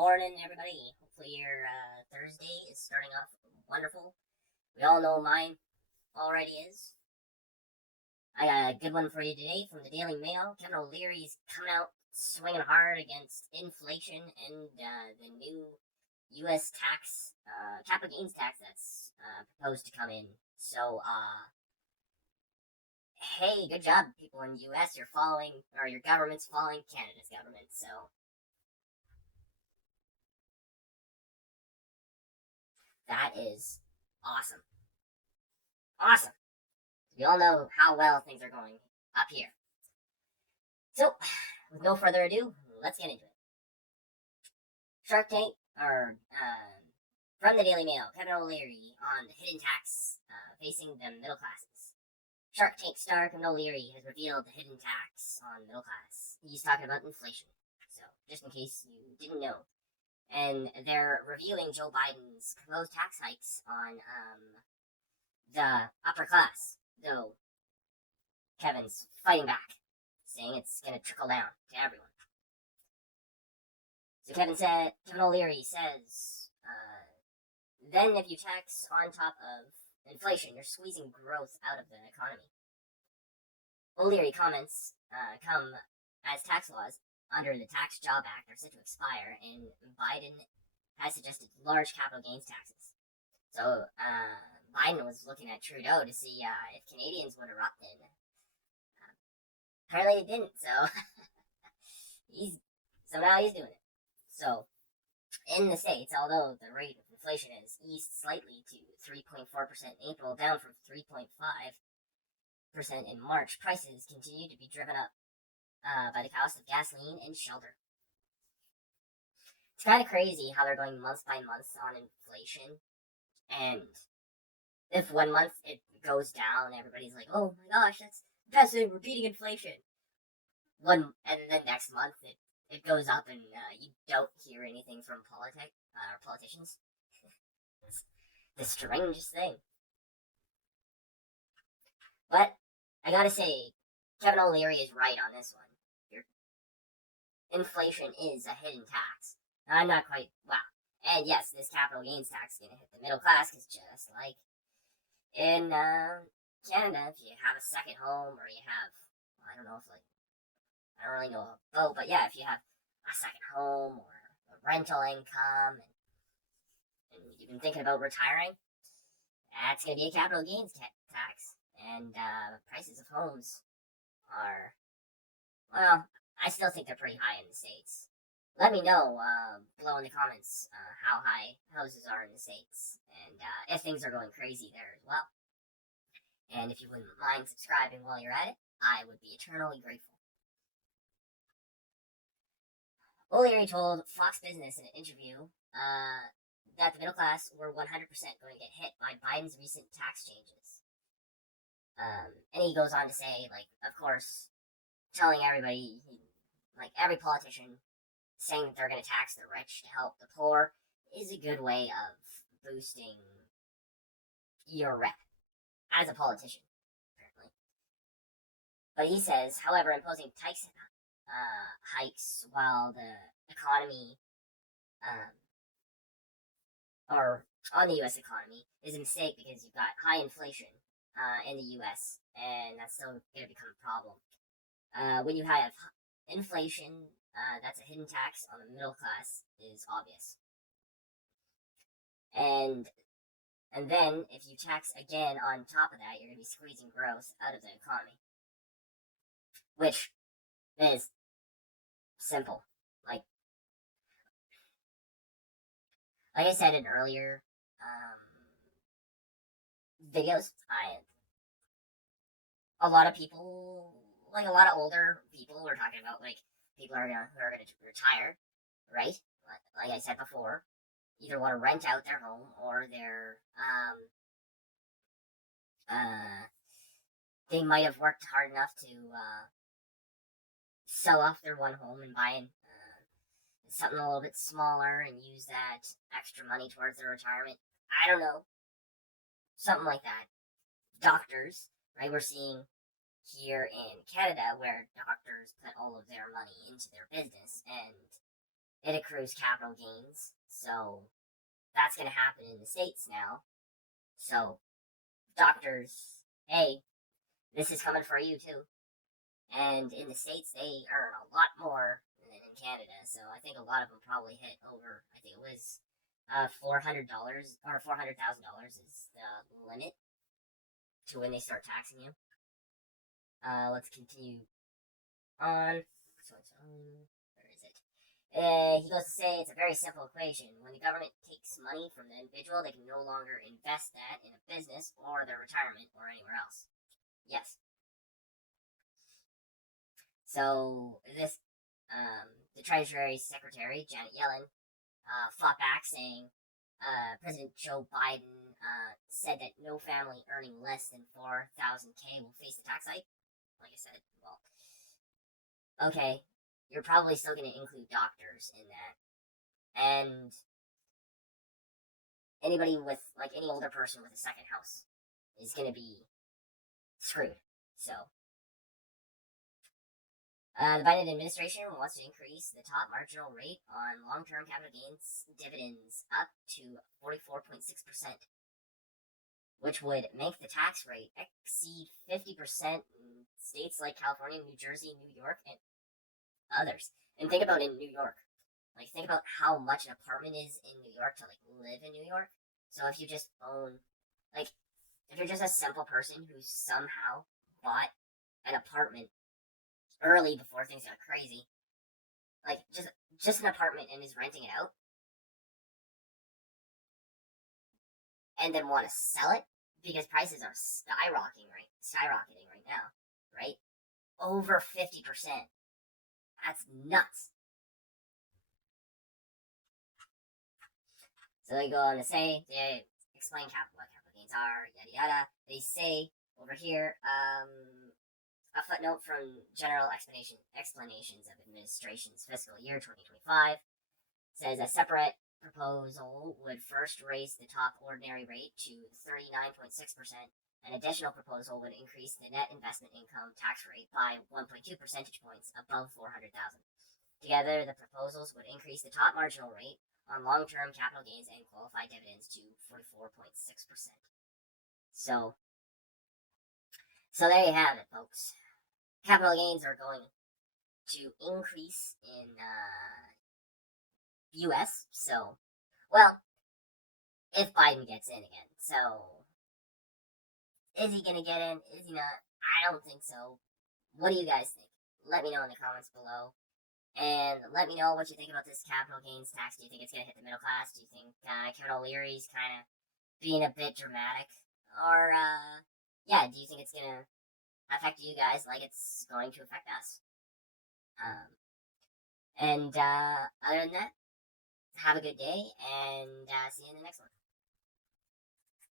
morning, everybody. Hopefully, your Thursday is starting off wonderful. We all know mine already is. I got a good one for you today from the Daily Mail. Kevin O'Leary's coming out swinging hard against inflation and the new U.S. capital gains tax that's proposed to come in. So, hey, good job, people in the U.S. You're following, or your government's following Canada's government. So, that is awesome. Awesome. We all know how well things are going up here. So, with no further ado, let's get into it. Shark Tank, or from the Daily Mail, Kevin O'Leary on the hidden tax facing the middle classes. Shark Tank star Kevin O'Leary has revealed the hidden tax on middle class. He's talking about inflation, so just in case you didn't know. And they're reviewing Joe Biden's proposed tax hikes on the upper class, though Kevin's fighting back, saying it's going to trickle down to everyone. So Kevin O'Leary says, then if you tax on top of inflation, you're squeezing growth out of the economy. O'Leary comments come as tax laws under the Tax Job Act are set to expire, and Biden has suggested large capital gains taxes. So Biden was looking at Trudeau to see if Canadians would erupt in. Apparently they didn't, so now he's doing it. So, in the States, although the rate of inflation has eased slightly to 3.4% in April, down from 3.5% in March, prices continue to be driven up by the cost of gasoline and shelter. It's kind of crazy how they're going month by month on inflation, and if 1 month it goes down, everybody's like, "Oh my gosh, that's repeating inflation." And then next month it goes up, and you don't hear anything from politicians. It's the strangest thing. But I gotta say, Kevin O'Leary is right on this one. Inflation is a hidden tax. I'm not quite wow. And yes, this capital gains tax is gonna hit the middle class, because just like in Canada, if you have a second home, or you have, I don't really know about, but yeah, if you have a second home or a rental income, and you've been thinking about retiring, that's going to be a capital gains tax. And prices of homes are, well, I still think they're pretty high in the States. Let me know below in the comments how high houses are in the States, and if things are going crazy there as well. And if you wouldn't mind subscribing while you're at it, I would be eternally grateful. O'Leary told Fox Business in an interview that the middle class were 100% going to get hit by Biden's recent tax changes. And he goes on to say, of course, telling everybody, every politician saying that they're going to tax the rich to help the poor is a good way of boosting your rep as a politician, apparently. But he says, however, imposing hikes while the economy, or on the U.S. economy, is a mistake, because you've got high inflation in the U.S., and that's still going to become a problem. When you have inflation, that's a hidden tax on the middle class, is obvious. And then, if you tax again on top of that, you're going to be squeezing growth out of the economy. Which is simple. Like I said in earlier videos, a lot of people, a lot of older people, were talking about, people who are going to retire, right? Like I said before, either want to rent out their home, or they might have worked hard enough to sell off their one home and buy something a little bit smaller and use that extra money towards their retirement. I don't know. Something like that. Doctors, right? We're seeing here in Canada where doctors put all of their money into their business, and it accrues capital gains. So that's going to happen in the States now. So doctors, hey, this is coming for you too. And in the States, they earn a lot more than in Canada. So I think a lot of them probably hit over, I think it was $400 or $400,000 is the limit to when they start taxing you. Let's continue on. Where is it? He goes to say it's a very simple equation. When the government takes money from the individual, they can no longer invest that in a business or their retirement or anywhere else. Yes. So this, the Treasury Secretary Janet Yellen fought back, saying President Joe Biden said that no family earning less than $4,000 will face the tax hike. Like I said, well, okay, you're probably still going to include doctors in that, and anybody with, like, any older person with a second house is going to be screwed. So the Biden administration wants to increase the top marginal rate on long-term capital gains dividends up to 44.6%, which would make the tax rate exceed 50% in states like California, New Jersey, New York, and others. And think about in New York. Like, think about how much an apartment is in New York to, like, live in New York. So if you just own, like, if you're just a simple person who somehow bought an apartment early before things got crazy, like just an apartment and is renting it out, and then want to sell it because prices are skyrocketing right now, right? Over 50%. That's nuts. So they go on to say, they explain what capital gains are, yada yada. They say over here, a footnote from General Explanations of Administration's fiscal year 2025 says a separate proposal would first raise the top ordinary rate to 39.6%. An additional proposal would increase the net investment income tax rate by 1.2 percentage points above $400,000. Together, the proposals would increase the top marginal rate on long-term capital gains and qualified dividends to 44.6%. So there you have it, folks. Capital gains are going to increase in U.S. So, well, if Biden gets in again. So, is he going to get in? Is he not? I don't think so. What do you guys think? Let me know in the comments below. And let me know what you think about this capital gains tax. Do you think it's going to hit the middle class? Do you think Kevin O'Leary's kind of being a bit dramatic? Or, yeah, do you think it's going to affect you guys like it's going to affect us? Other than that, have a good day, and see you in the next one.